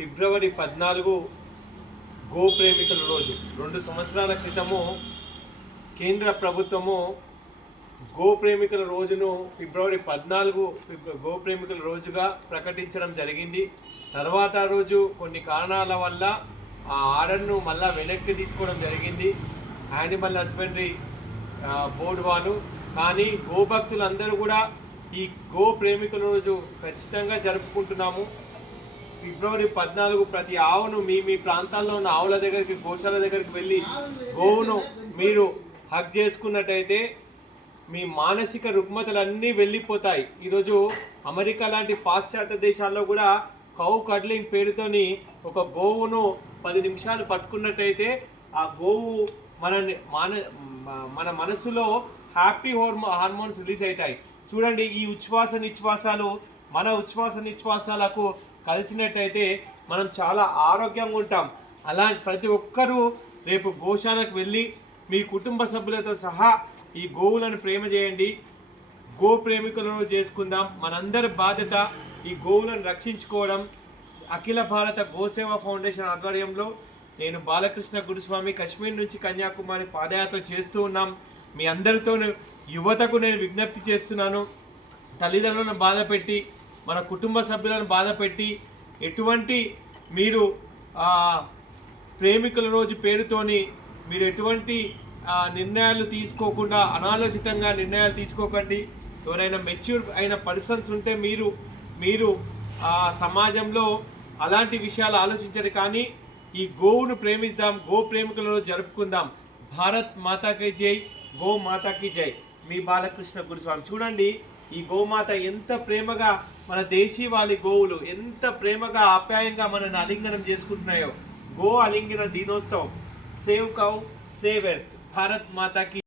ఫిబ్రవరి పద్నాలుగు గోప్రేమికుల రోజు. రెండు సంవత్సరాల క్రితము కేంద్ర ప్రభుత్వము గోప్రేమికుల రోజును ఫిబ్రవరి పద్నాలుగు గోప్రేమికుల రోజుగా ప్రకటించడం జరిగింది. తర్వాత రోజు కొన్ని కారణాల వల్ల ఆ ఆర్డర్ను మళ్ళా వెనక్కి తీసుకోవడం జరిగింది. యానిమల్ హస్బెండరీ బోర్డు వాళ్ళు. కానీ గోభక్తులందరూ కూడా ఈ గో ప్రేమికుల రోజు ఖచ్చితంగా జరుపుకుంటున్నాము. ఫిబ్రవరి పద్నాలుగు ప్రతి ఆవును మీ మీ ప్రాంతాల్లో ఉన్న ఆవుల దగ్గరికి గోశాల దగ్గరికి వెళ్ళి గోవును మీరు హక్ చేసుకున్నట్టయితే మీ మానసిక రుగ్మతలన్నీ వెళ్ళిపోతాయి. ఈరోజు అమెరికా లాంటి పాశ్చాత్య దేశాల్లో కూడా కౌ కడ్లింగ్ పేరుతోని ఒక గోవును పది నిమిషాలు పట్టుకున్నట్టయితే ఆ గోవు మన మాన మన మనసులో హ్యాపీ హార్మో హార్మోన్స్ రిలీజ్ అవుతాయి. చూడండి ఈ ఉచ్ఛ్వాస నిశ్వాసాలు మన ఉచ్ఛ్వాస నిశ్వాసాలకు కలిసినట్టయితే మనం చాలా ఆరోగ్యంగా ఉంటాం. అలా ప్రతి ఒక్కరూ రేపు గోశాలకు వెళ్ళి మీ కుటుంబ సభ్యులతో సహా ఈ గోవులను ప్రేమ చేయండి. గో ప్రేమికులను చేసుకుందాం. మనందరి బాధ్యత ఈ గోవులను రక్షించుకోవడం. అఖిల భారత గోసేవ ఫౌండేషన్ ఆధ్వర్యంలో నేను బాలకృష్ణ గురుస్వామి కాశ్మీర్ నుంచి కన్యాకుమారి పాదయాత్ర చేస్తూ ఉన్నాం. మీ అందరితో యువతకు నేను విజ్ఞప్తి చేస్తున్నాను. తల్లిదండ్రులను బాధ పెట్టి మన కుటుంబ సభ్యులను బాధపెట్టి ఎటువంటి మీరు ప్రేమికుల రోజు పేరుతోని మీరు ఎటువంటి నిర్ణయాలు తీసుకోకుండా అనాలోచితంగా నిర్ణయాలు తీసుకోకండి. ఎవరైనా మెచ్యూర్ అయిన పర్సన్స్ ఉంటే మీరు మీరు ఆ, సమాజంలో అలాంటి విషయాలు ఆలోచించండి. కానీ ఈ గోవును ప్రేమిద్దాం గో ప్రేమికుల రోజు జరుపుకుందాం. భారత్ మాతాకి జై గో మాతాకి జై. మీ బాలకృష్ణ గురుస్వామి. చూడండి ఈ గోమాత ఎంత ప్రేమగా మన దేశీవాలి గోవులు ఎంత ప్రేమగా ఆప్యాయంగా మనల్ని అలింగనం చేసుకుంటున్నాయో. గో అలింగన దినోత్సవం. Save cow save earth. Bharat మాతాకి